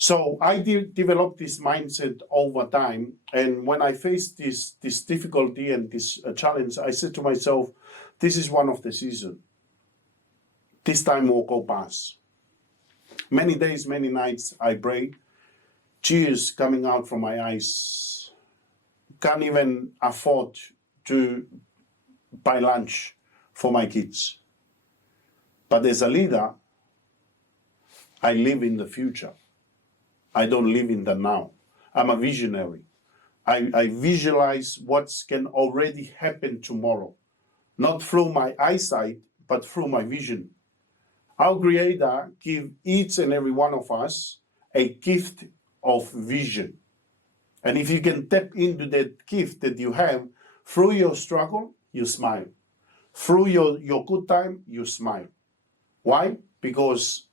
So I developed this mindset over time. And when I faced this difficulty and this challenge, I said to myself, this is one of the seasons. This time will go past. Many days, many nights I prayed, tears coming out from my eyes. Can't even afford to buy lunch for my kids. But as a leader, I live in the future. I don't live in the now. I'm a visionary. I visualize what can already happen tomorrow, not through my eyesight, but through my vision. Our Creator gives each and every one of us a gift of vision. And if you can tap into that gift that you have, through your struggle, you smile. Through your good time, you smile. Why? Because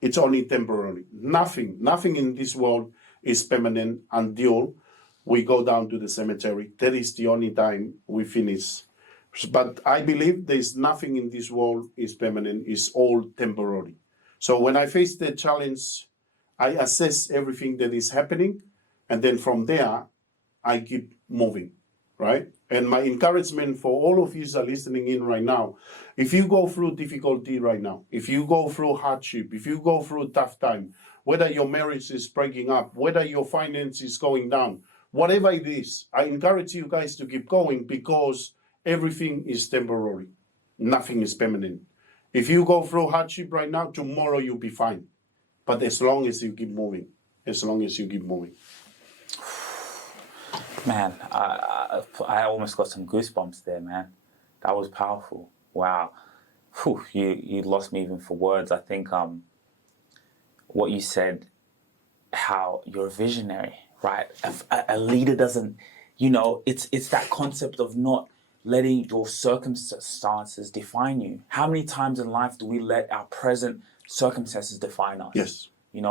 it's only temporary. Nothing in this world is permanent until we go down to the cemetery. That is the only time we finish. But I believe there's nothing in this world is permanent. It's all temporary. So when I face the challenge, I assess everything that is happening. And then from there, I keep moving, right? And my encouragement for all of you that are listening in right now, if you go through difficulty right now, if you go through hardship, if you go through a tough time, whether your marriage is breaking up, whether your finance is going down, whatever it is, I encourage you guys to keep going because everything is temporary. Nothing is permanent. If you go through hardship right now, tomorrow you'll be fine. But as long as you keep moving, Man, I almost got some goosebumps there, man. That was powerful. Wow. Whew, you lost me even for words. I think what you said, how you're a visionary, right? A leader doesn't, it's that concept of not letting your circumstances define you. How many times in life do we let our present circumstances define us? Yes.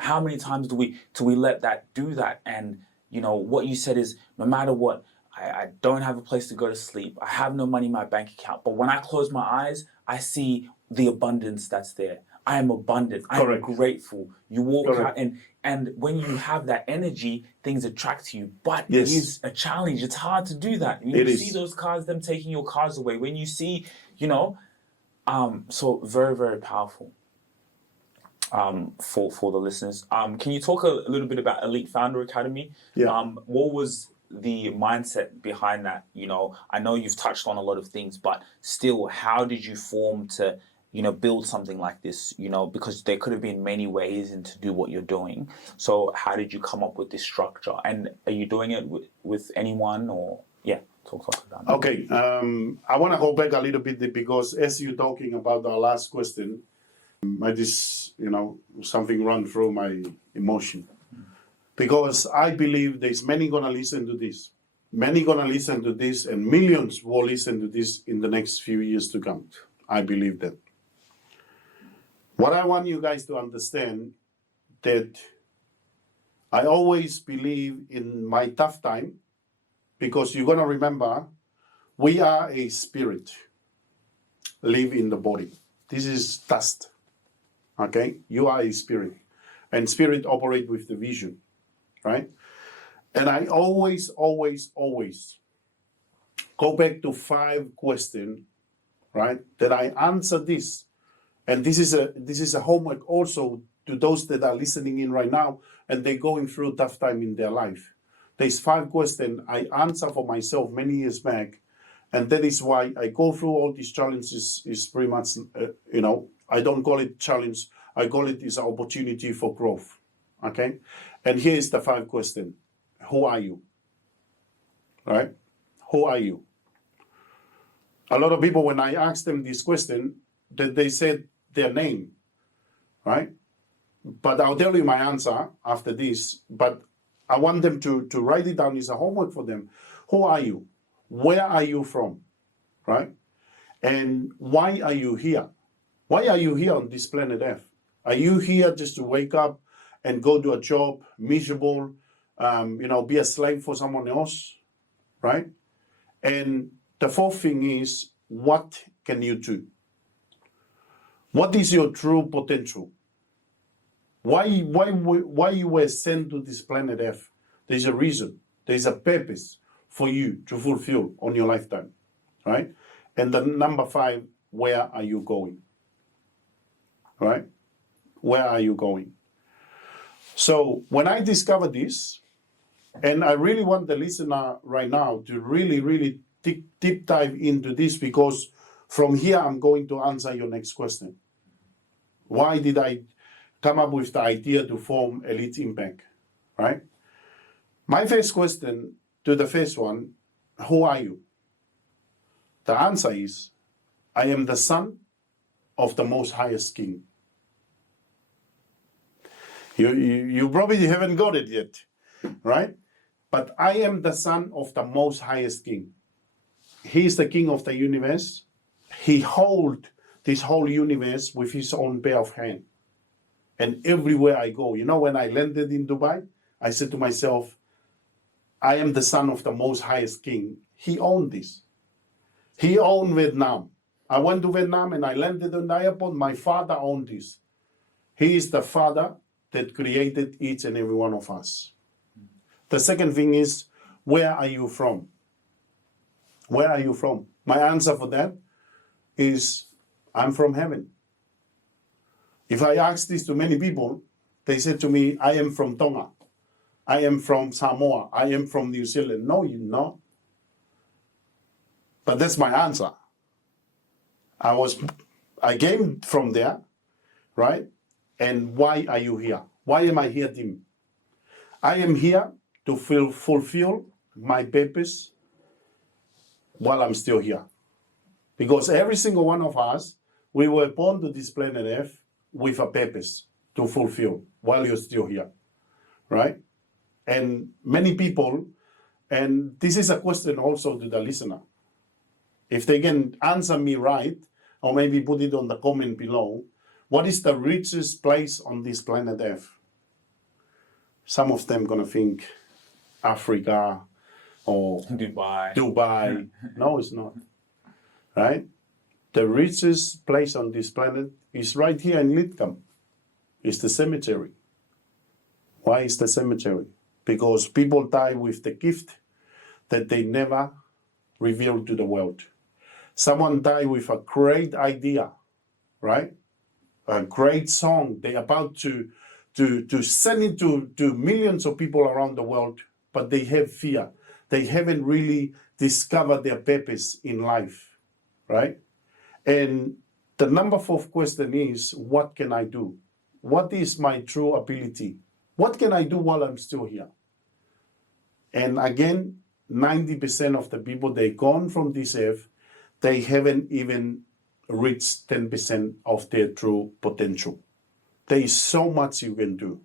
How many times do we let that do that? And what you said is, no matter what, I don't have a place to go to sleep. I have no money in my bank account. But when I close my eyes, I see the abundance that's there. I am abundant. I am grateful. You walk out and when you have that energy, things attract to you. But it is a challenge. It's hard to do that. When you see those cars, them taking your cars away. When you see, so very, very powerful. For the listeners. Can you talk a little bit about Elite Founder Academy? Yeah. What was the mindset behind that? I know you've touched on a lot of things, but still, how did you form to, build something like this? Because there could have been many ways to do what you're doing. So how did you come up with this structure? And are you doing it with anyone or? Yeah, talk about that. Okay. I want to go back a little bit because as you're talking about our last question, I just, something run through my emotion. Because I believe there's many going to listen to this. Many going to listen to this and millions will listen to this in the next few years to come. I believe that. What I want you guys to understand that I always believe in my tough time because you're going to remember we are a spirit, live in the body. This is dust. Okay, you are a spirit, and spirit operate with the vision, right? And I always go back to 5 questions, right? That I answer this, and this is a homework also to those that are listening in right now, and they're going through a tough time in their life. There's 5 questions I answer for myself many years back, and that is why I go through all these challenges. Is pretty much, I don't call it challenge. I call it is an opportunity for growth. Okay? And here is the 5 question. Who are you? Right? Who are you? A lot of people, when I ask them this question, they said their name. Right? But I'll tell you my answer after this. But I want them to write it down as a homework for them. Who are you? Where are you from? Right? And why are you here? Why are you here on this planet Earth? Are you here just to wake up and go to a job, miserable, be a slave for someone else, right? And the 4th thing is, what can you do? What is your true potential? Why you were sent to this planet Earth? There's a reason. There's a purpose for you to fulfill on your lifetime, right? And the number 5, where are you going? Right? Where are you going? So when I discovered this, and I really want the listener right now to really deep dive into this, because from here I'm going to answer your next question. Why did I come up with the idea to form Elite Impact, right? My first question to the first one, who are you? The answer is, I am the son of the Most Highest King. You probably haven't got it yet, right? But I am the son of the Most Highest King. He is the King of the universe. He holds this whole universe with his own pair of hands. And everywhere I go, when I landed in Dubai, I said to myself, I am the son of the Most Highest King. He owned this. He owned Vietnam. I went to Vietnam and I landed in the airport. My father owned this. He is the father that created each and every one of us. The second thing is, where are you from? Where are you from? My answer for that is, I'm from heaven. If I ask this to many people, they say to me, I am from Tonga. I am from Samoa. I am from New Zealand. No, you're not. But that's my answer. I came from there, right? And why are you here? Why am I here, Tim? I am here to fulfill my purpose while I'm still here. Because every single one of us, we were born to this planet Earth with a purpose to fulfill while you're still here, right? And many people, and this is a question also to the listener, if they can answer me right, or maybe put it on the comment below, what is the richest place on this planet Earth? Some of them gonna think Africa or Dubai. No, it's not, right? The richest place on this planet is right here in Lidcombe. It's the cemetery. Why is the cemetery? Because people die with the gift that they never revealed to the world. Someone died with a great idea, right? A great song. They're about to send it to millions of people around the world, but they have fear. They haven't really discovered their purpose in life, right? And the number 4 question is, what can I do? What is my true ability? What can I do while I'm still here? And again, 90% of the people, they're gone from this earth, they haven't even reached 10% of their true potential. There is so much you can do.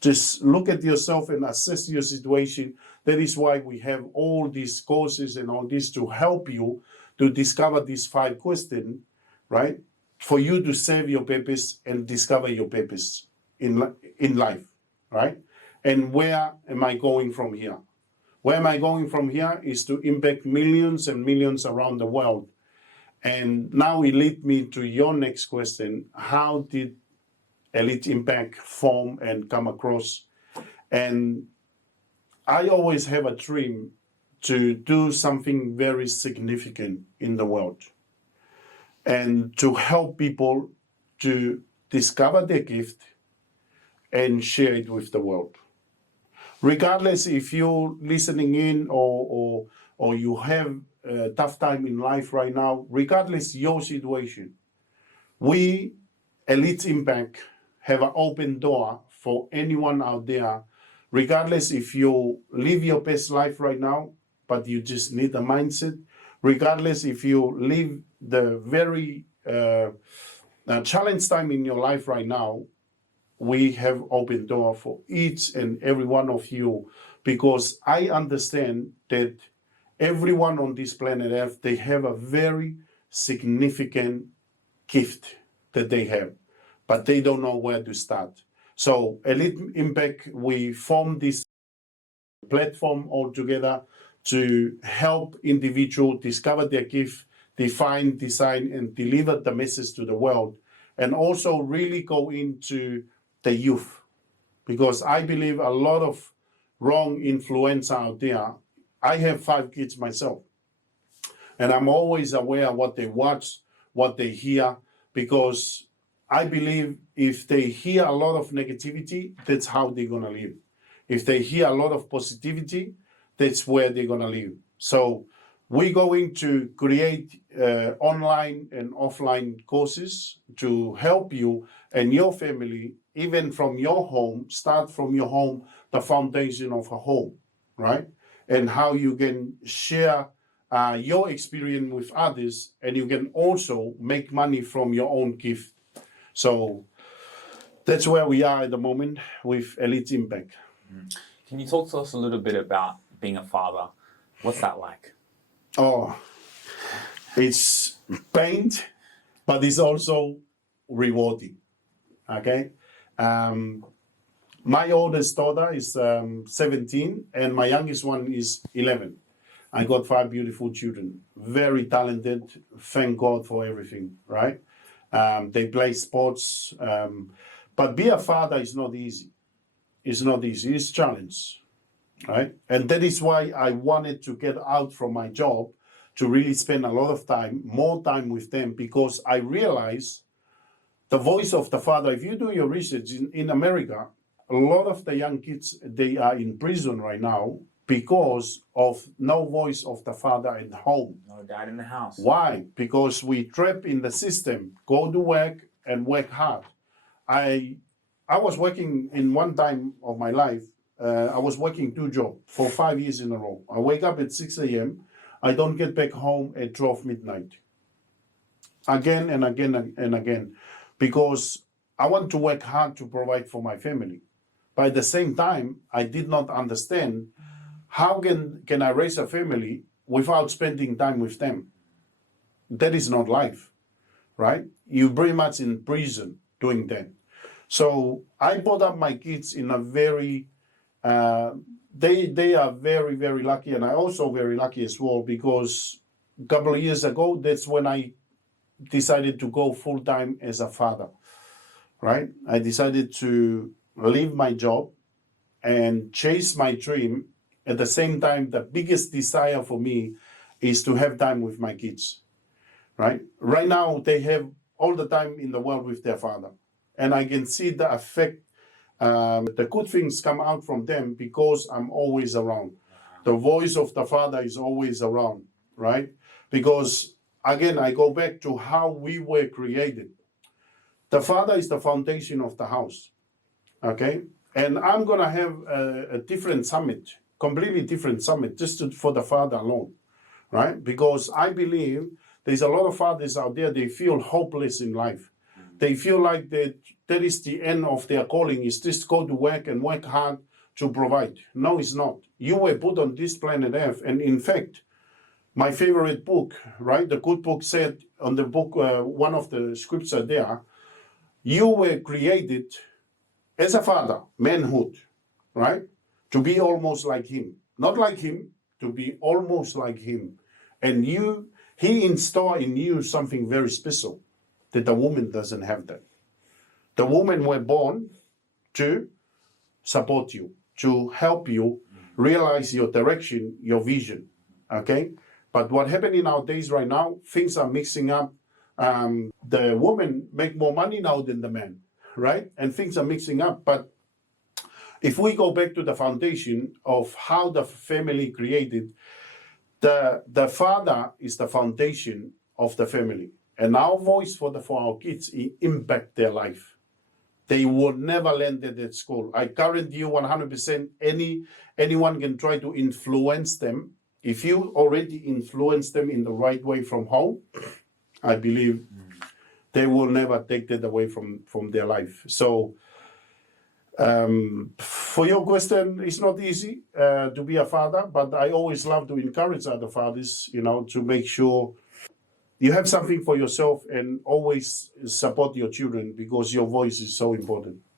Just look at yourself and assess your situation. That is why we have all these courses and all this to help you to discover these 5 questions, right? For you to serve your purpose and discover your purpose in life, right? And where am I going from here? Where am I going from here is to impact millions and millions around the world. And now it leads me to your next question. How did Elite Impact form and come across? And I always have a dream to do something very significant in the world and to help people to discover their gift and share it with the world. Regardless if you're listening in or you have a tough time in life right now, regardless your situation, we, Elite Impact, have an open door for anyone out there, regardless if you live your best life right now, but you just need a mindset, regardless if you live the very challenge time in your life right now, we have open door for each and every one of you, because I understand that everyone on this planet Earth, they have a very significant gift that they have, but they don't know where to start. So Elite Impact, we formed this platform altogether to help individuals discover their gift, define, design, and deliver the message to the world, and also really go into the youth, because I believe a lot of wrong influence out there. I have 5 kids myself, and I'm always aware of what they watch, what they hear, because I believe if they hear a lot of negativity, that's how they're gonna live. If they hear a lot of positivity, that's where they're gonna live. So we're going to create online and offline courses to help you and your family, even from your home, start from your home, the foundation of a home, right? And how you can share your experience with others, and you can also make money from your own gift. So that's where we are at the moment with Elite Impact. Can you talk to us a little bit about being a father? What's that like? Oh, it's pain, but it's also rewarding. Okay. My oldest daughter is 17, and my youngest one is 11. I got 5 beautiful children, very talented. Thank God for everything, right? They play sports, but be a father is not easy. It's not easy. It's a challenge, right? And that is why I wanted to get out from my job to really spend a lot of time, more time with them, because I realize the voice of the father. If you do your research in America, a lot of the young kids, they are in prison right now because of no voice of the father at home. No dad in the house. Why? Because we trap in the system, go to work and work hard. I was working in one time of my life, I was working 2 jobs for 5 years in a row. I wake up at 6 a.m. I don't get back home at 12 midnight. Again and again and again, because I want to work hard to provide for my family. But at the same time, I did not understand how can I raise a family without spending time with them. That is not life, right? You're pretty much in prison doing that. So I brought up my kids in a very, they are very, very lucky, and I also very lucky as well, because a couple of years ago, that's when I decided to go full time as a father, right? I decided to leave my job and chase my dream. At the same time, the biggest desire for me is to have time with my kids, right? Right now, they have all the time in the world with their father. And I can see the effect, the good things come out from them because I'm always around. The voice of the father is always around, right? Because again, I go back to how we were created. The father is the foundation of the house, okay? And I'm gonna have a different summit, completely different summit, just for the father alone, right? Because I believe there's a lot of fathers out there, they feel hopeless in life. They feel like that is the end of their calling, is just go to work and work hard to provide. No, it's not. You were put on this planet Earth, and in fact, my favorite book, right? The Good Book said on the book, one of the scriptures there, you were created as a father, manhood, right? To be almost like him. Not like him, to be almost like him. And he installed in you something very special that the woman doesn't have that. The women were born to support you, to help you realize your direction, your vision, okay? But what happening nowadays right now, things are mixing up. The women make more money now than the men, right? And things are mixing up. But if we go back to the foundation of how the family created, the father is the foundation of the family. And our voice for our kids impact their life. They would never learn that at school. I guarantee you 100%, anyone can try to influence them. If you already influence them in the right way from home, I believe they will never take that away from their life. So for your question, it's not easy to be a father, but I always love to encourage other fathers, to make sure you have something for yourself and always support your children, because your voice is so important.